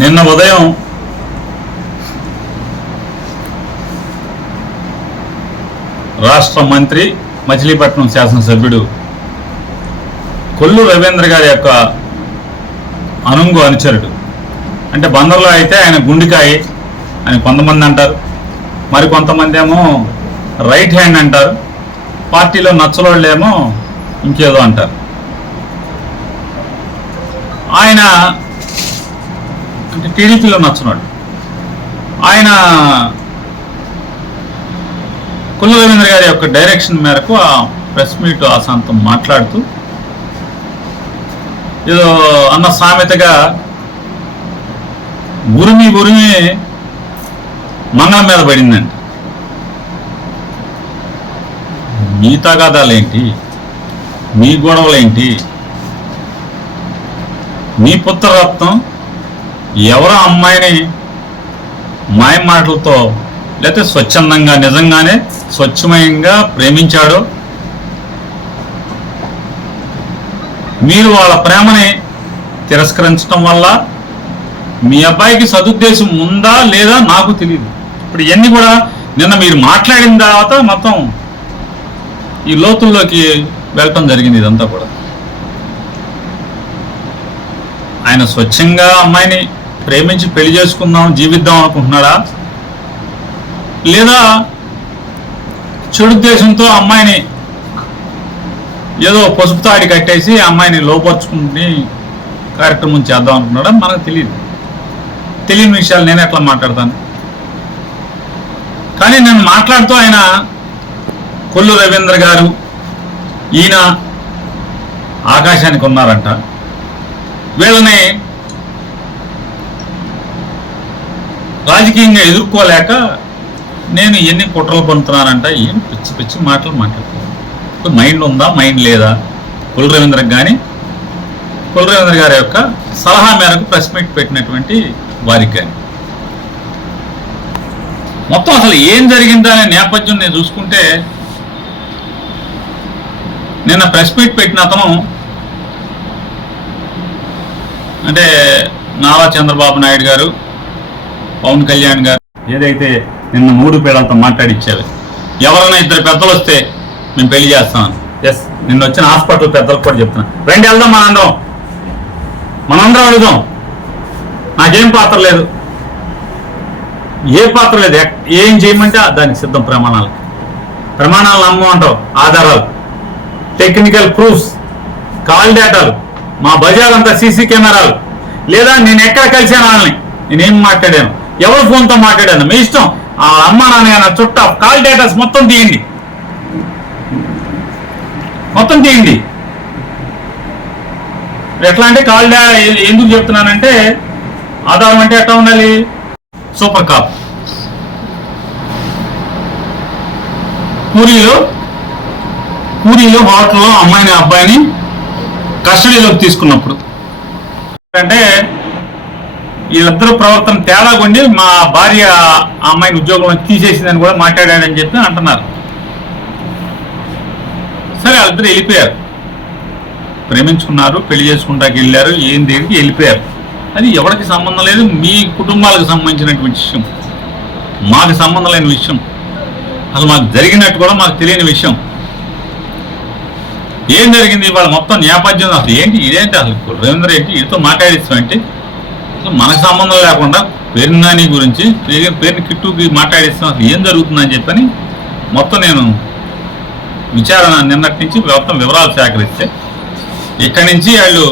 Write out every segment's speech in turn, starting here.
నిన్న ఉదయం రాష్ట్ర మంత్రి మచిలీపట్నం శాసనసభ్యుడు కొల్లు రవీంద్ర గారి యొక్క అనుంగు అనుచరుడు, అంటే బందర్లో అయితే ఆయన గుండికాయ అని కొంతమంది అంటారు, మరి కొంతమంది ఏమో రైట్ హ్యాండ్ అంటారు, పార్టీలో నచ్చలోళ్ళేమో ఇంకేదో అంటారు. ఆయన అంటే టీడీపీలో నచ్చనాడు. ఆయన కొల్లు రవీంద్ర గారి యొక్క డైరెక్షన్ మేరకు ఆ ప్రెస్ మీట్ ఆశాంతం మాట్లాడుతూ ఏదో అన్న సామెతగా ఉరిమి మంగళం మీద పడిందండి. మీ తగాదాలేంటి, మీ గొడవలేంటి, మీ పుత్రరత్నం ఎవరో అమ్మాయిని మాయ మాటలతో లేకపోతే స్వచ్ఛందంగా నిజంగానే స్వచ్ఛమయంగా ప్రేమించాడో, మీరు వాళ్ళ ప్రేమని తిరస్కరించడం వల్ల మీ అబ్బాయికి సదుద్దేశం ఉందా లేదా నాకు తెలియదు. ఇప్పుడు ఇవన్నీ కూడా నిన్న మీరు మాట్లాడిన తర్వాత మొత్తం ఈ లోతుల్లోకి వెళ్ళటం జరిగింది. ఇదంతా కూడా ఆయన స్వచ్ఛంగా అమ్మాయిని ప్రేమించి పెళ్లి చేసుకుందాం, జీవిద్దాం అనుకుంటున్నాడా, లేదా చెడుద్దేశంతో అమ్మాయిని ఏదో పసుపు తాడి కట్టేసి అమ్మాయిని లోపరుచుకుని కార్యక్రమం చేద్దాం అనుకున్నాడా మనకు తెలియని విషయాలు నేను ఎట్లా మాట్లాడతాను. కానీ నేను మాట్లాడుతూ ఆయన కొల్లు రవీంద్ర గారు ఈయన ఆకాశానికి ఉన్నారంట, వీళ్ళని రాజకీయంగా ఎదుర్కోలేక నేను ఎన్ని కుట్రలు పొందుతున్నానంట. ఏం పిచ్చి పిచ్చి మాటలు మాట్లాడుతున్నాను. మైండ్ ఉందా, మైండ్ లేదా కొల్లు రవీంద్రకు కానీ, కొల్లు రవీంద్ర గారి యొక్క సలహా మేరకు ప్రెస్ మీట్ పెట్టినటువంటి వారికి కానీ మొత్తం అసలు ఏం జరిగిందనే నేపథ్యం నేను చూసుకుంటే, నిన్న ప్రెస్ మీట్ పెట్టిన అతను అంటే నారా చంద్రబాబు నాయుడు గారు, పవన్ కళ్యాణ్ గారు ఏదైతే నిన్న 3 పేడలతో మాట్లాడిచ్చారు, ఎవరైనా 2 పెద్దలు వస్తే మేము పెళ్లి చేస్తామని. ఎస్, నిన్న వచ్చిన హాస్పిటల్ పెద్దలకు కూడా చెప్తున్నా, రండి వెళ్దాం, మనందరం అడుగుదాం. నాకేం పాత్ర లేదు, ఏ పాత్ర లేదు, ఏం చేయమంటే దానికి సిద్ధం. ప్రమాణాలు నమ్మంటావు, ఆధారాలు, టెక్నికల్ ప్రూఫ్స్, కాల్ డేటాలు, మా బజార్ అంతా సీసీ కెమెరాలు, లేదా నేను ఎక్కడ కలిసాను వాళ్ళని, నేనేం మాట్లాడాను, ఎవరు ఫోన్తో మాట్లాడాను, మీ ఇష్టం. ఆ అమ్మ నాన్న చుట్టా కాల్ డేటాస్ మొత్తం తీయండి. ఎట్లా అంటే కాల్ డా ఎందుకు చెప్తున్నానంటే, ఆధారం అంటే ఎట్లా ఉండాలి, సూపర్ కాప్. పూరిలో హోటల్లో అమ్మాయిని అబ్బాయిని కస్టడీలోకి తీసుకున్నప్పుడు అంటే వీళ్ళిద్దరూ ప్రవర్తన తేడా కొండి మా భార్య ఆ అమ్మాయిని ఉద్యోగంలో తీసేసిందని కూడా మాట్లాడాడని చెప్పి అంటున్నారు. సరే, వాళ్ళిద్దరు వెళ్ళిపోయారు, ప్రేమించుకున్నారు, పెళ్లి చేసుకుంటాకి వెళ్ళారు, ఏం దేనికి వెళ్ళిపోయారు. అది ఎవరికి సంబంధం లేదు, మీ కుటుంబాలకు సంబంధించినటువంటి విషయం, మాకు సంబంధం లేని విషయం, అసలు మాకు జరిగినట్టు కూడా మాకు తెలియని విషయం. ఏం జరిగింది వాళ్ళ మొత్తం నేపథ్యం, అసలు ఏంటి, ఇదేంటి, అసలు రవీంద్ర ఏంటి వీటితో మాట్లాడిస్తామంటే అసలు మనకు సంబంధం లేకుండా పేరునాని గురించి, పేరుని కిట్టుకి మాట్లాడిస్తాం, అసలు ఏం జరుగుతుందని చెప్పని మొత్తం నేను విచారణ నిన్నటి నుంచి మొత్తం వివరాలు సేకరిస్తే, ఇక్కడి నుంచి వాళ్ళు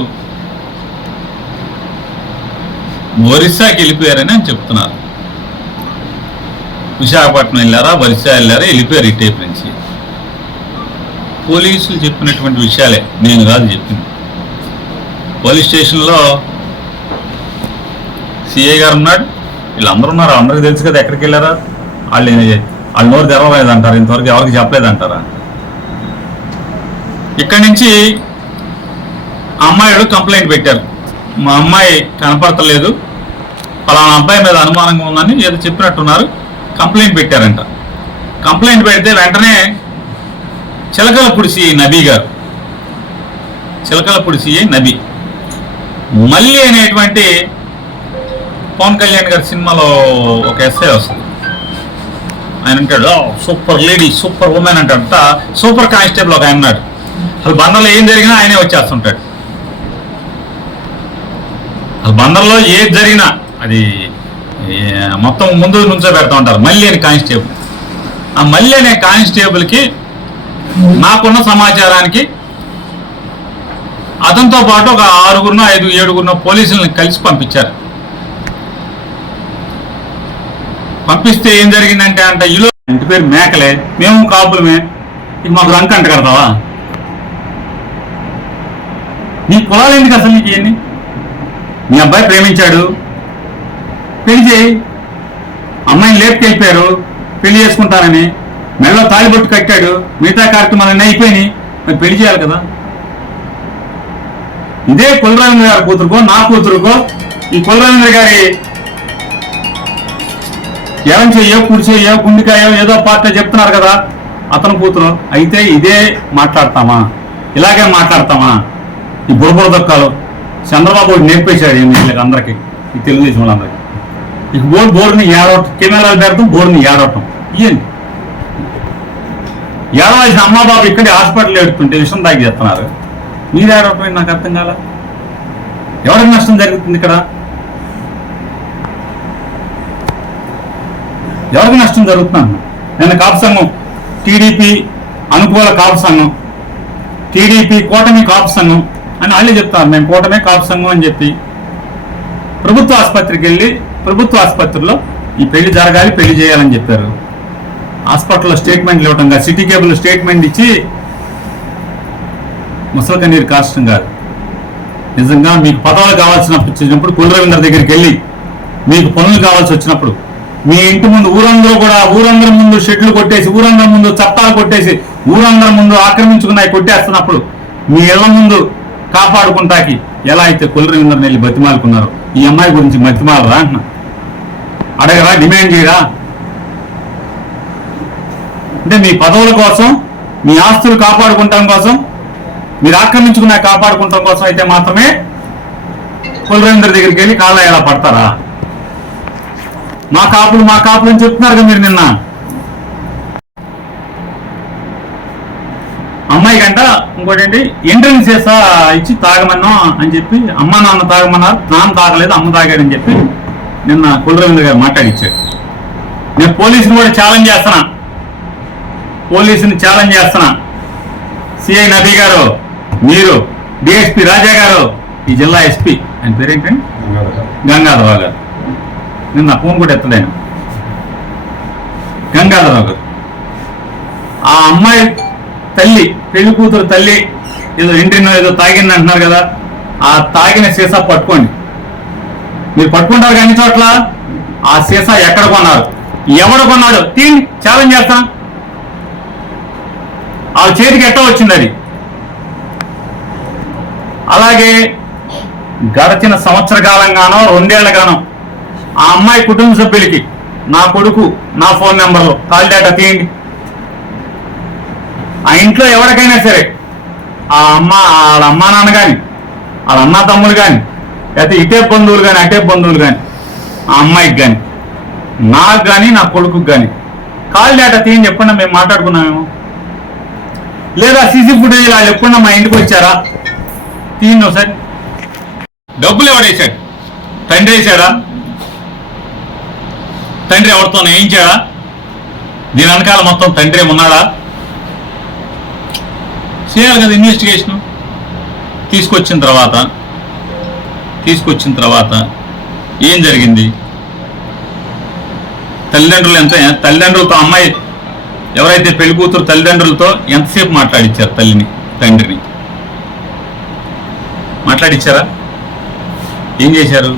ఒరిస్సాకి వెళ్ళిపోయారని అని చెప్తున్నారు. విశాఖపట్నం వెళ్ళారా, ఒరిస్సా వెళ్ళారా, వెళ్ళిపోయారు ఈ టైప్ నుంచి. పోలీసులు చెప్పినటువంటి విషయాలే, నేను కాదు చెప్పింది. పోలీస్ స్టేషన్లో సిఐ గారు ఉన్నాడు, వీళ్ళందరూ ఉన్నారు, అందరికీ తెలుసు కదా ఎక్కడికి వెళ్ళారా. వాళ్ళు నోరు తెరవలేదంటారు, ఇంతవరకు ఎవరికి చెప్పలేదంటారా. ఇక్కడి నుంచి అమ్మాయిలు కంప్లైంట్ పెట్టారు, మా అమ్మాయి కనపడతలేదు, పలానా అబ్బాయి మీద అనుమానంగా ఉందని ఏదో చెప్పినట్టున్నారు, కంప్లైంట్ పెట్టారంట. కంప్లైంట్ పెడితే వెంటనే చిలకలపూడి సిఐ నబీ మళ్ళీ అనేటువంటి పవన్ కళ్యాణ్ గారి సినిమాలో ఒక ఎస్ఐ వస్తుంది. ఆయన అంటాడు సూపర్ లేడీ సూపర్ ఉమెన్ అంటాడు. సూపర్ కానిస్టేబుల్ ఒక ఆయన ఉన్నాడు. అసలు బందర్లో ఏం జరిగినా ఆయనే వచ్చేస్తుంటాడు. అసలు బందర్లో ఏది జరిగినా అది మొత్తం ముందు నుంచో పెడతా ఉంటారు. మళ్ళీ అని కానిస్టేబుల్. ఆ మళ్ళీ అనే కానిస్టేబుల్కి నాకున్న సమాచారానికి అతనితో పాటు ఒక 6-7 పోలీసులను కలిసి పంపించారు. పంపిస్తే ఏం జరిగిందంటే ఇలో ఇంటి పేరు మేకలే, మేము కాపులమే, ఇక మాకు రంక అంట కడతావా? నీ పొలాలు ఎందుకు అసలు నీకు ఇవన్నీ? మీ అబ్బాయి ప్రేమించాడు, పెళ్లి చేయి. అమ్మాయిని లేపుకెళ్ళిపోయారు పెళ్లి చేసుకుంటానని, మెడలో తాళిబొట్టు కట్టాడు, మిగతా కార్యక్రమాలన్నీ అయిపోయినాయి, మరి పెళ్లి చేయాలి కదా. ఇదే కులరవీంద్ర గారి కూతురుకో నా కూతురుకో ఈ కులరవీంద్ర గారి ఎడం చెయ్యో కుడి చెయ్యో గుండికాయో ఏదో పార్టీ చెప్తున్నారు కదా అతని కూతురు అయితే ఇదే మాట్లాడతామా? ఇలాగే మాట్లాడతామా? ఈ బుడబుడ దొక్కాలు చంద్రబాబు నేర్పేశాడు వీళ్ళకి అందరికీ, ఈ తెలుగుదేశం వాళ్ళందరికీ. ఇక బోర్డుని ఏడవటం, కెమెరాలు పెడతాం, బోర్డుని ఏడవటం. ఇవ్వండి ఏడవలసిన అమ్మాబాబు ఇక్కడే హాస్పిటల్ ఏడుతుంటే విషయం దాగి చేస్తున్నారు. మీరు ఏడవటం నాకు అర్థం కాల. ఎవరికి నష్టం జరుగుతుంది ఇక్కడ? ఎవరికి నష్టం జరుగుతున్నాను? నేను కాపు సంఘం, టీడీపీ అనుకూల కాపు సంఘం, టీడీపీ కూటమి కాపు సంఘం అని వాళ్ళే చెప్తారు. మేము కూటమి కాపు సంఘం అని చెప్పి ప్రభుత్వ ఆసుపత్రికి వెళ్ళి ప్రభుత్వ ఆసుపత్రిలో ఈ పెళ్లి జరగాలి, పెళ్లి చేయాలని చెప్పారు. హాస్పిటల్లో స్టేట్మెంట్లు ఇవ్వటం కాదు, సిటీ కేబుల్ స్టేట్మెంట్ ఇచ్చి ముసలి నీరు కాష్టం కాదు. నిజంగా మీకు పదవులు కావాల్సినప్పుడు కులరవీంద్ర దగ్గరికి వెళ్ళి మీకు పనులు కావాల్సి వచ్చినప్పుడు మీ ఇంటి ముందు ఊరందరి ముందు షెడ్లు కొట్టేసి, ఊరందరి ముందు చట్టాలు కొట్టేసి, ఊరందరి ముందు ఆక్రమించుకున్నాయి కొట్టేస్తున్నప్పుడు మీ ఇళ్ల ముందు కాపాడుకుంటాకి ఎలా అయితే కులరవీంద్రని వెళ్ళి బతిమాలుకున్నారు, ఈ అమ్మాయి గురించి బతిమాలరా అంటున్నా? అడగరా? డిమాండ్ చేయరా? అంటే మీ పదవుల కోసం, మీ ఆస్తులు కాపాడుకుంటాం కోసం, మీరు ఆక్రమించుకున్న కాపాడుకుంటాం కోసం అయితే మాత్రమే కులరవీంద్ర దగ్గరికి వెళ్ళి కాళ్ళ ఎలా పడతారా? మా కాపులు అని చెప్తున్నారు కదా మీరు. నిన్న అమ్మాయి కంట ఇంకోటి ఎంట్రన్స్ చేసా ఇచ్చి తాగమన్నాం అని చెప్పి అమ్మ నాన్న తాగమన్నారు, నాన్న తాగలేదు అమ్మ తాగాడని చెప్పి నిన్న కులరవీంద్ర గారు మాట్లాడిచ్చాడు. నేను పోలీసుని కూడా ఛాలెంజ్ చేస్తున్నా. సిఐ నబీ గారు, మీరు డిఎస్పీ రాజా గారు, ఈ జిల్లా ఎస్పీ ఆయన పేరేంటండి గంగాధరరావు గారు, నిన్న ఫోన్ కూడా ఎత్తలేను, గంగాధరరావు గారు, ఆ అమ్మాయి తల్లి, పెళ్లి కూతురు తల్లి ఏదో ఇంటినో ఏదో తాగింది అంటున్నారు కదా, ఆ తాగిన సీసా పట్టుకోండి. మీరు పట్టుకుంటారు కానీ చోట్ల ఆ సీసా ఎక్కడ కొన్నారు, ఎవడు కొన్నాడు తీయండి, ఛాలెంజ్ చేస్తాం. ఆ చేతికి ఎట్లా వచ్చింది అది? అలాగే గడిచిన సంవత్సర కాలంగానో 2 ఏళ్లగానో ఆ అమ్మాయి కుటుంబ సభ్యులకి నా కొడుకు నా ఫోన్ నెంబర్లో కాల్ డేటా తీయండి. ఆ ఇంట్లో ఎవరికైనా సరే వాళ్ళ అమ్మా నాన్న కానీ, వాళ్ళ అన్న తమ్ములు కానీ, లేకపోతే ఇటే బంధువులు కానీ అటే బంధువులు కానీ, ఆ అమ్మాయికి కానీ, నాకు కానీ నా కొడుకుకి కానీ కాల్ డేటా తీయని చెప్పండి, మేము మాట్లాడుకున్నామేమో. లేదా సీసీ ఫుటేజ్ వాళ్ళు ఎప్పుడన్నా మా ఇంటికి వచ్చారా తీయండి ఒకసారి. డబ్బులు ఎవడేశాడు? తండ్రి వేసాడా? తండ్రి ఎవరితో వేయించాడా? దీని వెనకాల మొత్తం తండ్రి ఉన్నాడా? చేయాలి కదా ఇన్వెస్టిగేషన్. తీసుకొచ్చిన తర్వాత ఏం జరిగింది? తల్లిదండ్రులతో అమ్మాయి ఎవరైతే పెళ్లి కూతురు తల్లిదండ్రులతో ఎంతసేపు మాట్లాడిచ్చారు? తండ్రిని మాట్లాడిచ్చారా? ఏం చేశారు?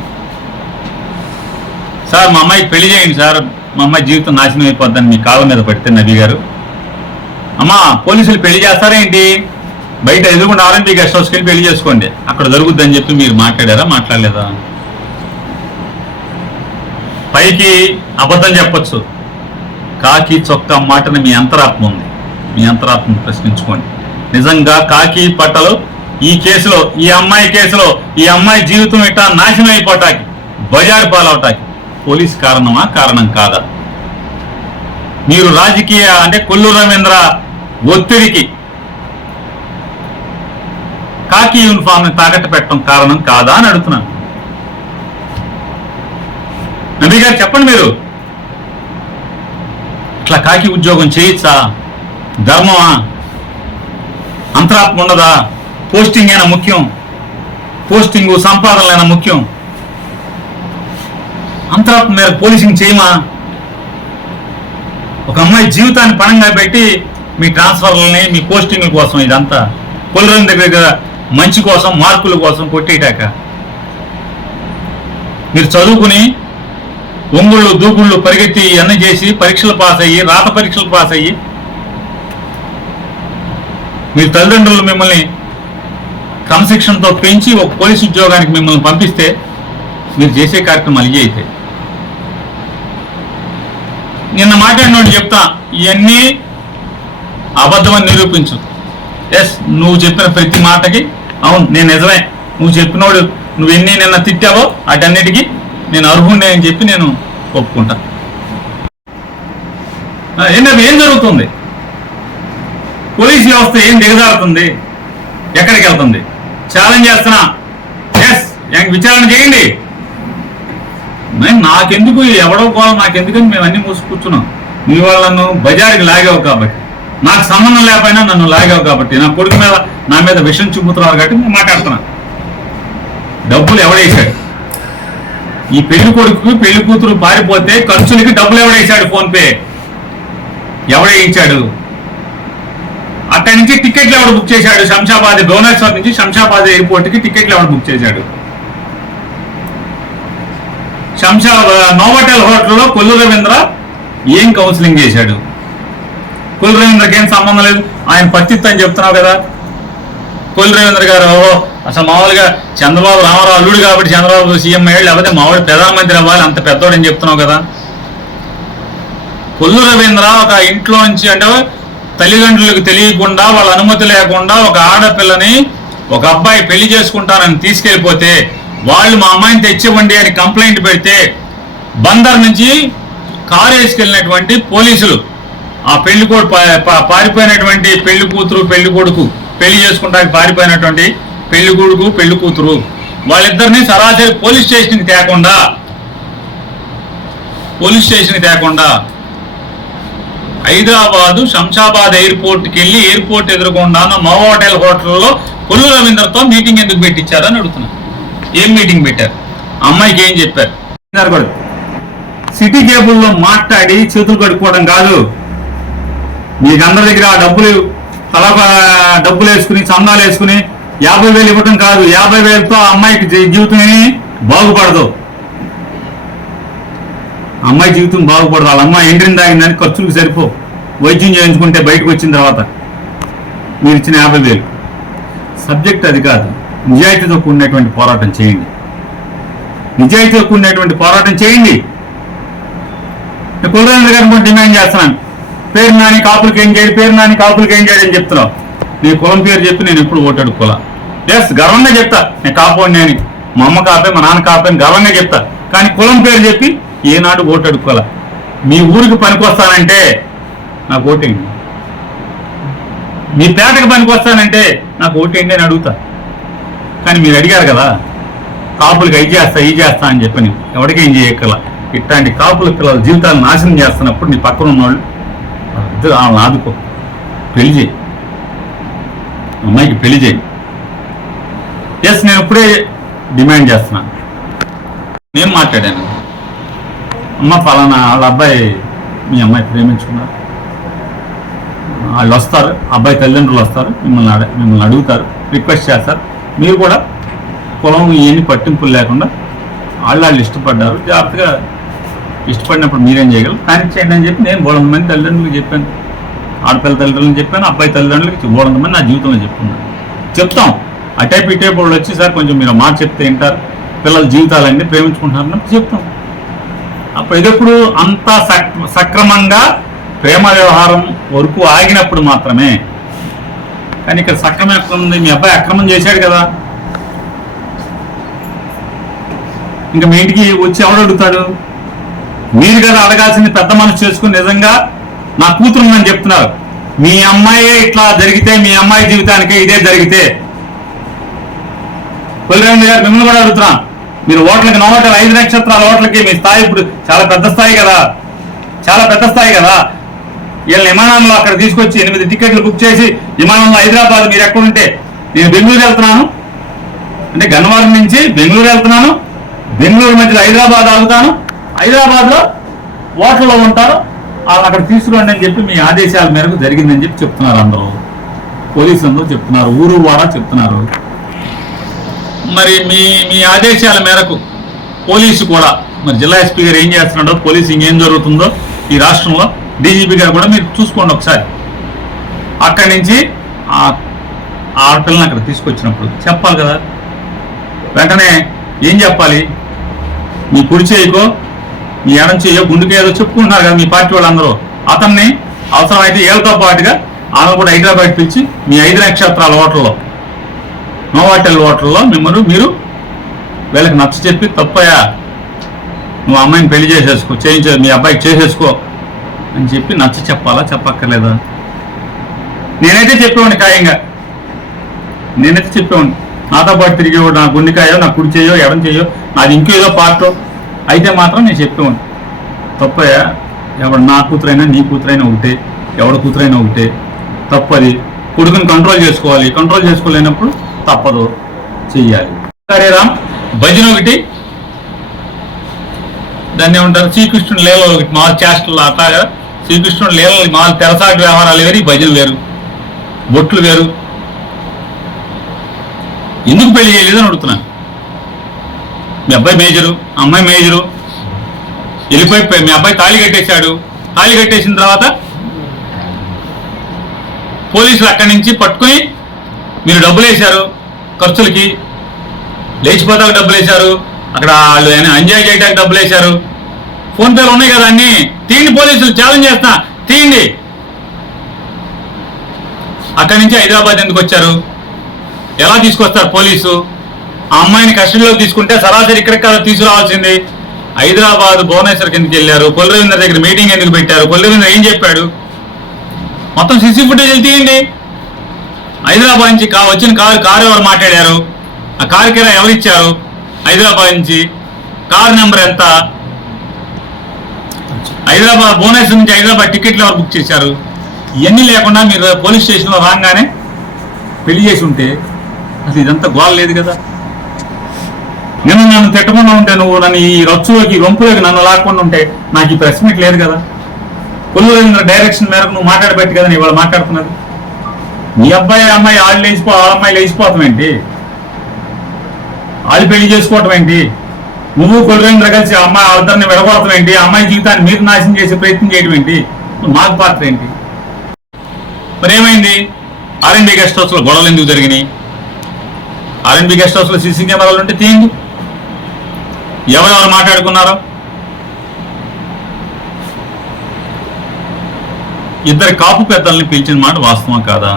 సార్ మా అమ్మాయికి పెళ్లి చేయండి సార్, మా అమ్మాయి జీవితం నాశనం అయిపోద్దని మీ కాళ్ళ మీద పడితే నబీ గారు, అమ్మా పోలీసులు పెళ్లి చేస్తారేంటి? బయట ఎదుగుండా ఆర్ఎంపీ గెస్ట్ హౌస్కి వెళ్ళి పెళ్లి చేసుకోండి, అక్కడ జరుగుద్దని చెప్పి మీరు మాట్లాడారా? మాట్లాడలేదా? పైకి అబద్ధం చెప్పచ్చు, కాకి చొక్కా మాటని మీ అంతరాత్మ ఉంది. మీ అంతరాత్మను ప్రశ్నించుకోండి. నిజంగా కాకి పట్టలు ఈ కేసులో, ఈ అమ్మాయి కేసులో, ఈ అమ్మాయి జీవితం ఇట్టా నాశనం అయిపోటానికి బజారు పాలవటానికి పోలీస్ కారణం కాదా? మీరు రాజకీయ అంటే కొల్లూరు రవీంద్ర ఒత్తిడికి కాకి యూనిఫామ్ ని తాకట్టు పెట్టడం కారణం కాదా అని అడుగుతున్నాను. నబీ గారు చెప్పండి, మీరు ఇట్లా కాకి ఉద్యోగం చేయొచ్చా? ధర్మమా? అంతరాత్మ ఉండదా? పోస్టింగ్ అయినా ముఖ్యం, పోస్టింగ్ సంపాదనలైనా ముఖ్యం. అంతరాత్మ మీద పోలీసింగ్ చేయమా? ఒక అమ్మాయి జీవితాన్ని పణంగా పెట్టి మీ ట్రాన్స్ఫర్లని మీ పోస్టింగ్ల కోసం ఇదంతా కొల్లూరు దగ్గర మంచి కోసం మార్కుల కోసం కొట్టేటాక మీరు చదువుకుని ఒంగుళ్ళు దూకుళ్ళు పరిగెత్తి అన్నీ చేసి పరీక్షలు పాస్ అయ్యి రాత పరీక్షలు పాస్ అయ్యి మీ తల్లిదండ్రులు మిమ్మల్ని క్రమశిక్షణతో పెంచి ఒక పోలీసు ఉద్యోగానికి మిమ్మల్ని పంపిస్తే మీరు చేసే కార్యక్రమాలు ఇవి అయితే నిన్న మాట్లాడినోడు చెప్తా, ఇవన్నీ అబద్ధమని నిరూపించు. ఎస్, నువ్వు చెప్పిన ప్రతి మాటకి అవును నేను నిజమే, నువ్వు చెప్పినోడు నువ్వు ఎన్ని నిన్న తిట్టావో వాటన్నిటికీ నేను అర్హుండే అని చెప్పి నేను ఒప్పుకుంటా. ఏం జరుగుతుంది? పోలీస్ వ్యవస్థ ఏం దిగజారుతుంది? ఎక్కడికి వెళ్తుంది? ఛాలెంజ్ చేస్తున్నా. ఎస్, విచారణ చేయండి. నాకెందుకు ఎవడో పోవాలి నాకెందుకని మేము అన్ని మూసి కూర్చున్నాం. మీ వాళ్ళను బజారుకి లాగావు కాబట్టి, నాకు సంబంధం లేకపోయినా నన్ను లాగావు కాబట్టి, నా కొడుకు మీద నా మీద విషం చూపుతున్నారు కాబట్టి నేను మాట్లాడుతున్నా. డబ్బులు ఎవడేశాడు? ఈ పెళ్లి కొడుకు పెళ్లి కూతురు పారిపోతే ఖర్చులకి డబ్బులు ఎవడేశాడు? ఫోన్పే ఎవడేయించాడు? అక్కడి నుంచి టికెట్లు ఎవడు బుక్ చేశాడు? శంషాబాద్ భువనేశ్వర్ నుంచి శంషాబాద్ ఎయిర్పోర్ట్కి టికెట్లు ఎవడు బుక్ చేశాడు? నోవాటెల్ హోటల్లో కొల్లూరు రవీంద్ర ఏం కౌన్సిలింగ్ చేశాడు? కొల్లూరు రవీంద్రకి ఏం సంబంధం లేదు, ఆయన పత్తిత్తు అని చెప్తున్నావు కదా. కొల్లూరు రవీంద్ర గారు అసలు మామూలుగా చంద్రబాబు రామారావు అల్లుడు కాబట్టి చంద్రబాబు సీఎం అయ్యాడు, లేకపోతే మామూలు ప్రధానమంత్రి అవ్వాలి అంత పెద్దోడని చెప్తున్నావు కదా. కొల్లూరు రవీంద్ర ఒక ఇంట్లోంచి అంటే తల్లిదండ్రులకు తెలియకుండా వాళ్ళ అనుమతి లేకుండా ఒక ఆడపిల్లని ఒక అబ్బాయి పెళ్లి చేసుకుంటానని తీసుకెళ్ళిపోతే వాళ్ళు మా అమ్మాయిని తెచ్చివ్వండి అని కంప్లైంట్ పెడితే బందర్ నుంచి కారు వేసుకెళ్ళినటువంటి పోలీసులు ఆ పెళ్లి పారిపోయినటువంటి పెళ్లి కూతురు పెళ్లి కొడుకు పెళ్లి చేసుకుంటానికి పారిపోయినటువంటి పెళ్లి కొడుకు పెళ్లి కూతురు వాళ్ళిద్దరిని సరాసరి పోలీస్ స్టేషన్కి తేకుండా హైదరాబాదు శంషాబాద్ ఎయిర్పోర్ట్కి వెళ్ళి ఎయిర్పోర్ట్ ఎదురుకుండా నోవాటెల్ హోటల్లో కొల్లూరు రవీంద్రతో మీటింగ్ ఎందుకు పెట్టించారని అడుగుతున్నా. ఏం మీటింగ్ పెట్టారు? అమ్మాయికి ఏం చెప్పారు? సిటీ కేబుల్లో మాట్లాడి చేతులు కడుక్కోవడం కాదు. మీకు అందరి దగ్గర ఆ డబ్బులు వేసుకుని చందాలు వేసుకుని 50,000 ఇవ్వటం కాదు. 50,000తో ఆ అమ్మాయికి జీవితం బాగుపడదు. అమ్మాయి జీవితం బాగుపడదు. వాళ్ళ అమ్మాయి ఎండ్రిని తాగిందని ఖర్చులకు సరిపో. వైద్యం చేయించుకుంటే బయటకు వచ్చిన తర్వాత మీరు ఇచ్చిన 50,000 సబ్జెక్ట్ అది కాదు. నిజాయితీతో కూడినటువంటి పోరాటం చేయండి. కులరేంద్ర గారిని డిమాండ్ చేస్తున్నాను. పేరు నాని కాపులకి ఏం చేయడు అని చెప్తున్నావు. నీ కులం పేరు చెప్పి నేను ఎప్పుడు ఓటాడు కుల. ఎస్, గర్వంగా చెప్తా నేను కాపోండి అని. మా అమ్మ కాపే మా నాన్న కాపే అని గర్వంగా చెప్తా. కానీ కులం పేరు చెప్పి ఏనాడు ఓటాడు కుల. మీ ఊరికి పనికొస్తానంటే నాకు ఓటేయండి. మీ పేటకు పనికొస్తానంటే నాకు ఓటేయండి అని అడుగుతా. కానీ మీరు అడిగారు కదా కాపులకి అయి చేస్తా ఈ చేస్తా అని చెప్పని ఎవరికి ఏం చేయక్కల. ఇట్లాంటి కాపుల పిల్లల జీవితాలు నాశనం చేస్తున్నప్పుడు నీ పక్కన ఉన్నవాళ్ళు వాళ్ళని ఆదుకో. పెళ్లి చేయి, అమ్మాయికి పెళ్లి చేయి. ఎస్, నేను ఇప్పుడే డిమాండ్ చేస్తున్నాను. నేను మాట్లాడాను, అమ్మ ఫలానా వాళ్ళ అబ్బాయి మీ అమ్మాయి ప్రేమించుకున్నారు, వాళ్ళు వస్తారు, అబ్బాయి తల్లిదండ్రులు వస్తారు, మిమ్మల్ని అడుగుతారు, రిక్వెస్ట్ చేస్తారు. మీరు కూడా కులం ఇవన్నీ పట్టింపులు లేకుండా వాళ్ళు ఇష్టపడ్డారు, జాగ్రత్తగా ఇష్టపడినప్పుడు మీరేం చేయగలరు కానీ చేయండి అని చెప్పి నేను 300 మంది తల్లిదండ్రులకు చెప్పాను. ఆడపిల్ల తల్లిదండ్రులకు చెప్పాను, అబ్బాయి తల్లిదండ్రులకి 300 మంది నా జీవితంలో చెప్తాం. అటైపు ఇటైపు వాళ్ళు వచ్చి సార్ కొంచెం మీరు మాట చెప్తే వింటారు, పిల్లల జీవితాలన్నీ ప్రేమించుకుంటున్నారని చెప్తాం. అప్పుడు ఇదప్పుడు అంతా సక్రమంగా ప్రేమ వ్యవహారం వరకు ఆగినప్పుడు మాత్రమే. కానీ ఇక్కడ సక్రమం ఎక్కడ ఉంది? మీ అబ్బాయి అక్రమం చేశాడు కదా. ఇంకా మీ ఇంటికి వచ్చి ఎవడు అడుగుతాడు? మీరు కదా అడగాల్సింది, పెద్ద మనసు చేసుకుని నిజంగా నా కూతురు ఉందని చెప్తున్నారు. మీ అమ్మాయే ఇట్లా జరిగితే, మీ అమ్మాయి జీవితానికి ఇదే జరిగితే, కొల్లిరేంద్ర గారు మిమ్మల్ని కూడా అడుగుతున్నాం. మీరు ఓట్లకి నోటలు 5 నక్షత్రాల ఓట్లకి మీ స్థాయి ఇప్పుడు చాలా పెద్ద స్థాయి కదా, చాలా పెద్ద స్థాయి కదా. వీళ్ళ విమానంలో అక్కడ తీసుకొచ్చి 8 టికెట్లు బుక్ చేసి విమానంలో హైదరాబాద్ మీరు ఎక్కడుంటే, నేను బెంగళూరు వెళ్తున్నాను అంటే గన్నవరం నుంచి బెంగళూరు వెళ్తున్నాను, బెంగళూరు మధ్యలో హైదరాబాద్ ఆగుతాను, హైదరాబాద్లో ఓట్లలో ఉంటారు, వాళ్ళు అక్కడ తీసుకురండి అని చెప్పి మీ ఆదేశాల మేరకు జరిగిందని చెప్పి చెప్తున్నారు. అందరూ పోలీసులు అందరూ చెప్తున్నారు, ఊరు వాడ చెప్తున్నారు. మరి మీ మీ ఆదేశాల మేరకు పోలీసు కూడా, మరి జిల్లా ఎస్పీ గారు ఏం చేస్తున్నాడో, పోలీసింగ్ ఏం జరుగుతుందో ఈ రాష్ట్రంలో, డీజీపీ గారు కూడా మీరు చూసుకోండి ఒకసారి. అక్కడి నుంచి ఆ ఆడపిల్లని అక్కడ తీసుకొచ్చినప్పుడు చెప్పాలి కదా, వెంటనే ఏం చెప్పాలి? మీ కుడి చేయకో, మీ ఎడం చేయో, గుండెకి ఏదో చెప్పుకుంటున్నారు కదా మీ పార్టీ వాళ్ళందరూ. అతన్ని అవసరమైతే ఏళ్ళతో పాటుగా ఆమె కూడా హైదరాబాద్ పిలిచి మీ 5 నక్షత్రాల ఓట్లలో, నోవాటెల్ ఓట్లలో మిమ్మల్ని మీరు వీళ్ళకి నచ్చ చెప్పి, తప్పయా నువ్వు అమ్మాయిని పెళ్లి చేసేసుకో, మీ అబ్బాయికి చేసేసుకో అని చెప్పి నచ్చ చెప్పాలా, చెప్పక్కర్లేదా? నేనైతే చెప్పేవాడిని ఖాయంగా, నేనైతే చెప్పేవాడిని. నాతో పాటు తిరిగేవాడు, నా గుండెకాయో, నా కుడి చేయో, ఎడం చేయో, నాది ఇంకేదో పార్టో అయితే మాత్రం నేను చెప్పేవాడిని. తప్పయా, ఎవడు నా కూతురైనా నీ కూతురైనా ఒకటే, ఎవడ కూతురైనా ఒకటే, తప్పది. కొడుకుని కంట్రోల్ చేసుకోవాలి, కంట్రోల్ చేసుకోలేనప్పుడు తప్పదు, చెయ్యాలి. హరే రామ్ భజన ఒకటి, దాన్ని ఏమంటారు, శ్రీకృష్ణుడు లీలలు ఒకటి, మామూలు చేష్టలు అట్లాగా. శ్రీకృష్ణుడు లీలలు మామూలు తెరసాటి వ్యవహారాలు వేరు, భజన వేరు, బొట్లు వేరు. ఎందుకు పెళ్లి చేయలేదు అని అడుగుతున్నాను. మీ అబ్బాయి మేజరు, అమ్మాయి మేజరు, వెళ్ళిపోయి మీ అబ్బాయి తాళి కట్టేశాడు. తాళి కట్టేసిన తర్వాత పోలీసులు అక్కడి నుంచి పట్టుకొని మీరు డబ్బులు వేశారు, ఖర్చులకి లేచిపోతాకు డబ్బులు వేశారు, అక్కడ వాళ్ళు ఎంజాయ్ చేయడానికి డబ్బులు వేశారు, ఫోన్పేలు ఉన్నాయి కదా అన్నీ. తీయండి, పోలీసులు ఛాలెంజ్ చేస్తా, తీయండి. అక్కడి నుంచి హైదరాబాద్ ఎందుకు వచ్చారు? ఎలా తీసుకొస్తారు పోలీసు? ఆ అమ్మాయిని కస్టడీలోకి తీసుకుంటే సరాసరి ఇక్కడికి కదా తీసుకురావాల్సింది. హైదరాబాద్ భువనేశ్వర్ కిందకి వెళ్ళారు, కొల్లిరేంద్ర దగ్గర మీటింగ్ ఎందుకు పెట్టారు, కొల్లిరేంద్ర ఏం చెప్పాడు, మొత్తం సీసీ ఫుటేజ్ తీయండి. హైదరాబాద్ నుంచి వచ్చిన కారు ఎవరు మాట్లాడారు, ఆ కారు కిరాయి ఎవరు ఇచ్చారు, హైదరాబాద్ నుంచి కారు నెంబర్ ఎంత, హైదరాబాద్ భువనేశ్వర్ నుంచి హైదరాబాద్ టికెట్లు ఎవరు బుక్ చేశారు, ఇవన్నీ లేకుండా మీరు పోలీస్ స్టేషన్లో రాగానే పెళ్లి చేసి ఉంటే అసలు ఇదంతా గోల లేదు కదా. నన్ను తిట్టకుండా ఉంటే, నువ్వు నన్ను ఈ రొచ్చులోకి రొంపులోకి నన్ను లాక్కుండా ఉంటే నాకు ఈ ప్రెస్ మీట్ లేదు కదా. కొల్లిరేంద్ర డైరెక్షన్ మేరకు నువ్వు మాట్లాడబెట్టి కదా నేను ఇవాళ మాట్లాడుతున్నది. మీ అబ్బాయి అమ్మాయి వాళ్ళ అమ్మాయి లేచిపోవటం ఏంటి, వాళ్ళు పెళ్లి చేసుకోవటం ఏంటి, నువ్వు కొల్లిరేంద్ర కలిసి అమ్మాయి వాళ్ళిద్దరిని విడగొడటం ఏంటి, అమ్మాయి జీవితాన్ని మీరు నాశనం చేసే ప్రయత్నం చేయడం ఏంటి, మాకు పాత్ర ఏంటి? మరి ఏమైంది? ఆర్ఎన్బి గెస్ట్ హౌస్లో గొడవలు ఎందుకు జరిగినాయి? ఆర్ఎన్బి గెస్ట్ హౌస్లో సీసీ కెమెరాలు ఉంటే తీయండి, ఎవరెవరు మాట్లాడుకున్నారో. ఇద్దరు కాపు పెద్దల్ని పిలిచిన మాట వాస్తవం కాదా?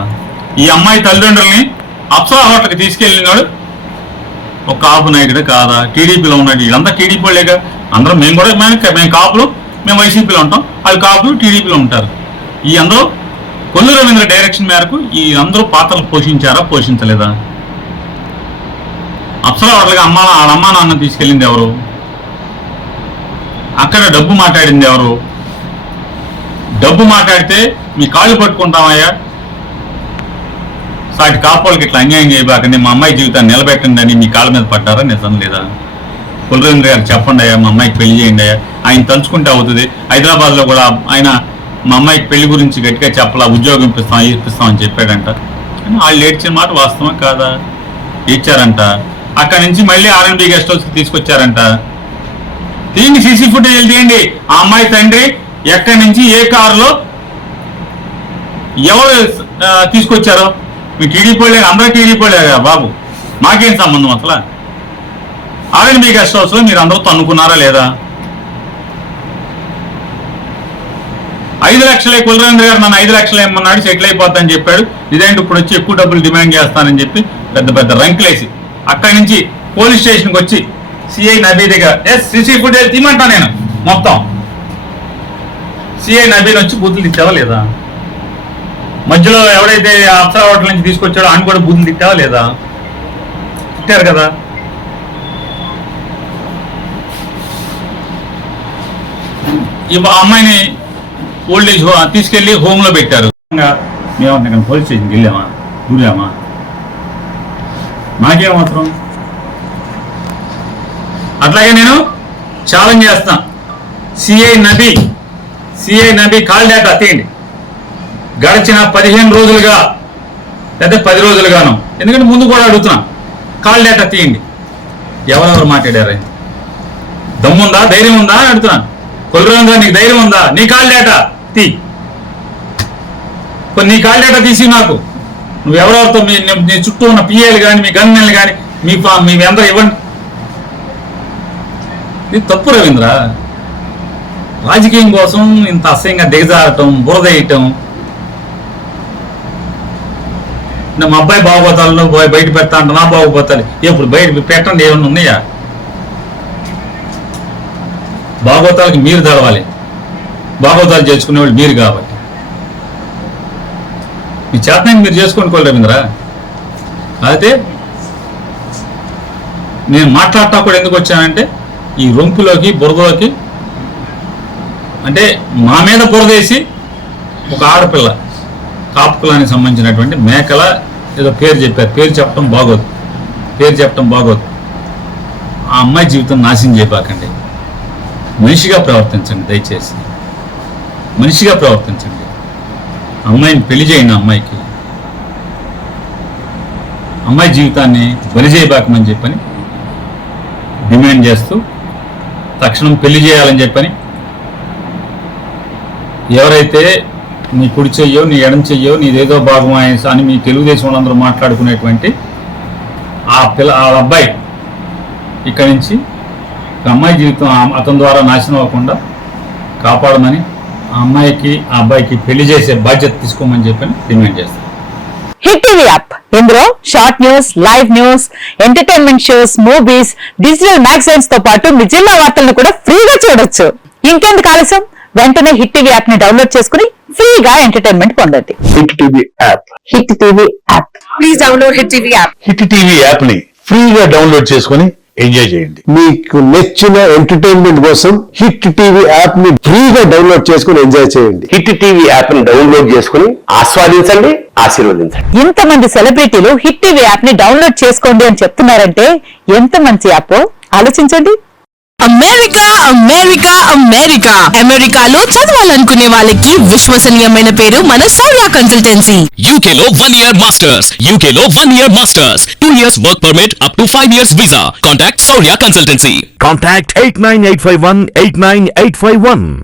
ఈ అమ్మాయి తల్లిదండ్రుల్ని అప్సరా హోటల్కి తీసుకెళ్ళినాడు ఒక కాపు నాయకుడు కాదా? టీడీపీలో ఉన్నాడు, వీళ్ళంతా టీడీపీ వాళ్ళేగా. అందరం మేము కూడా మేము కాపులు, మేము వైసీపీలో ఉంటాం, వాళ్ళు కాపులు టీడీపీలో ఉంటారు. ఈ అందరూ కొల్లు రవీంద్ర డైరెక్షన్ మేరకు ఈ అందరూ పాత్రలు పోషించారా, పోషించలేదా? అప్సరా హోటల్గా వాళ్ళ అమ్మా నాన్న తీసుకెళ్ళింది ఎవరు? అక్కడ డబ్బు మాట్లాడింది ఎవరు? డబ్బు మాట్లాడితే మీ కాళ్ళు పట్టుకుంటామయ్యా, సాటి కాపోళ్ళకి ఇట్లా అన్యాయం చేయబాకండి, మా అమ్మాయి జీవితాన్ని నిలబెట్టండి అని మీ కాళ్ళ మీద పడ్డారా? నిజం లేదా? కొల్లిరేంద్ర గారు చెప్పండి అయ్యా, మా అమ్మాయికి పెళ్లి చేయండి అయ్యా, ఆయన తలుచుకుంటే అవుతుంది. హైదరాబాద్లో కూడా ఆయన మా అమ్మాయికి పెళ్లి గురించి గట్టిగా చెప్పలా, ఉద్యోగం ఇప్పిస్తామని చెప్పాడంట. వాళ్ళు ఏడ్చిన మాట వాస్తవం కాదా? ఇచ్చారంట. అక్కడి నుంచి మళ్ళీ ఆర్ఎన్బి గెస్ట్ హౌస్కి తీసుకొచ్చారంట. తీయండి, సీసీ ఫుటేజ్ తీయండి. ఆ అమ్మాయి తండ్రి ఎక్కడి నుంచి ఏ కారులో ఎవరు తీసుకొచ్చారో. మీ టీడీపీ వాళ్ళే, అందరూ టీడీపీ వాళ్ళే బాబు, మాకేం సంబంధం అసలు? ఆర్ఎన్బి గెస్ట్ హౌస్లో మీరు అందరూ తన్నుకున్నారా లేదా? 5 లక్షలే కొల్లిరేంద్ర గారు నన్ను 5 లక్షలు ఏమన్నాడు, సెటిల్ అయిపోతానని చెప్పాడు. ఇదేంటి ఇప్పుడు వచ్చి ఎక్కువ డబ్బులు డిమాండ్ చేస్తానని చెప్పి పెద్ద పెద్ద రంకులేసి అక్కడి నుంచి పోలీస్ స్టేషన్కి వచ్చి సిఐ నబీ దగ్గర సీసీ ఫుటేజ్ తీయమంటా నేను మొత్తం. సిఐ నబీని వచ్చి బూతులు తిట్టావా లేదా? మధ్యలో ఎవడైతే అప్సరా హోటల్ నుంచి తీసుకొచ్చాడో ఆయన కూడా బూతులు తిట్టావా లేదా? తిట్టారు కదా. ఈ అమ్మాయిని ఓల్డేజ్ తీసుకెళ్లి హోమ్లో పెట్టారు. మేము పోలీస్ స్టేషన్కి వెళ్ళామా, దూరామా? నాకేమాత్రం. అట్లాగే నేను ఛాలెంజ్ చేస్తున్నా, సిఐ నబీ కాల్ డేటా తీయండి. గడిచిన 15 రోజులుగా లేదా 10 రోజులుగాను, ఎందుకంటే ముందు కూడా అడుగుతున్నా, కాల్ డేటా తీయండి. ఎవరెవరు మాట్లాడారు? దమ్ముందా, ధైర్యం ఉందా అని అడుగుతున్నాను. కొల్లుగా నీకు ధైర్యం ఉందా? నీ కాల్ డేటా తీ. నీ కాల్ డేటా తీసి నాకు నువ్వెవరెవరితో నీ చుట్టూ ఉన్న పిఏలు కానీ మీ గన్మెన్లు కానీ మీ అందరూ ఇవ్వండి. ఇది తప్పు రవీంద్ర. రాజకీయం కోసం ఇంత అసహ్యంగా దిగజారటం, బురదేయటం. మా అబ్బాయి బాగోతాలను బయట పెడతా అంట, నా బాగోపోతాను. ఎప్పుడు బయట పెట్టండి, ఏమన్నా ఉన్నాయా? బాగోతాలకి మీరు తెలవాలి, బాగోతాలు చేసుకునేవాళ్ళు మీరు కాబట్టి. మీ చేతనాన్ని మీరు చేసుకోండి రవీంద్ర. అయితే నేను మాట్లాడటా కూడా ఎందుకు వచ్చానంటే, ఈ రొంపులోకి బురదలోకి, అంటే మా మీద బురదేసి ఒక ఆడపిల్ల కాపు కులానికి సంబంధించినటువంటి మేకల ఏదో పేరు చెప్పారు. పేరు చెప్పడం బాగోదు. ఆ అమ్మాయి జీవితం నాశనం చేయబాకండి. మనిషిగా ప్రవర్తించండి, దయచేసి మనిషిగా ప్రవర్తించండి. అమ్మాయిని పెళ్లి చేయండి. అమ్మాయి జీవితాన్ని బలి చేయబాకమని చెప్పని డిమాండ్ చేస్తూ తక్షణం పెళ్లి చేయాలని చెప్పని, ఎవరైతే నీ కుడి చెయ్యో నీ ఎడం చెయ్యో నీదేదో భాగం అని మీ తెలుగుదేశం వాళ్ళందరూ మాట్లాడుకునేటువంటి ఆ అబ్బాయి ఇక్కడి నుంచి అమ్మాయి జీవితం అతని ద్వారా నాశనం అవ్వకుండా కాపాడమని, ఆ అమ్మాయికి ఆ అబ్బాయికి పెళ్లి చేసే బాధ్యత తీసుకోమని చెప్పని డిమాండ్ చేస్తాను. హిట్ టీవీ యాప్, ఇందులో short news, live news, entertainment shows, movies, digital magazines తో పాటు మీ జిల్లా వార్తలను కూడా ఫ్రీగా చూడొచ్చు. ఇంకెందుకు ఆలస్యం, వెంటనే హిట్ టీవీ యాప్ ని డౌన్లోడ్ చేసుకుని ఫ్రీగా ఎంటర్టైన్మెంట్ పొందండి. Hit TV app please download hit TV app. Hit TV app ని ఫ్రీగా డౌన్లోడ్ చేసుకుని ఎంజాయ్ చేయండి. మీకు నచ్చిన ఎంటర్టైన్మెంట్ కోసం హిట్ టీవీ యాప్ ని ఫ్రీగా డౌన్లోడ్ చేసుకుని ఎంజాయ్ చేయండి. హిట్ టీవీ యాప్ ని డౌన్లోడ్ చేసుకుని ఆస్వాదించండి, ఆశీర్వదించండి. ఇంతమంది సెలబ్రిటీలు హిట్ టీవీ యాప్ ని డౌన్లోడ్ చేసుకోండి అని చెప్తున్నారంటే ఎంత మంచి యాప్ ఆలోచించండి. అమెరికా అమెరికా అమెరికా అమెరికాలో చదవాలనుకునే వాళ్ళకి విశ్వసనీయమైన పేరు మన శౌర్య కన్సల్టెన్సీ. UK లో 1 year masters, UK లో 1 year masters, 2 years work permit up to 5 years visa. Contact Shaurya Consultancy. Contact 89851 89851.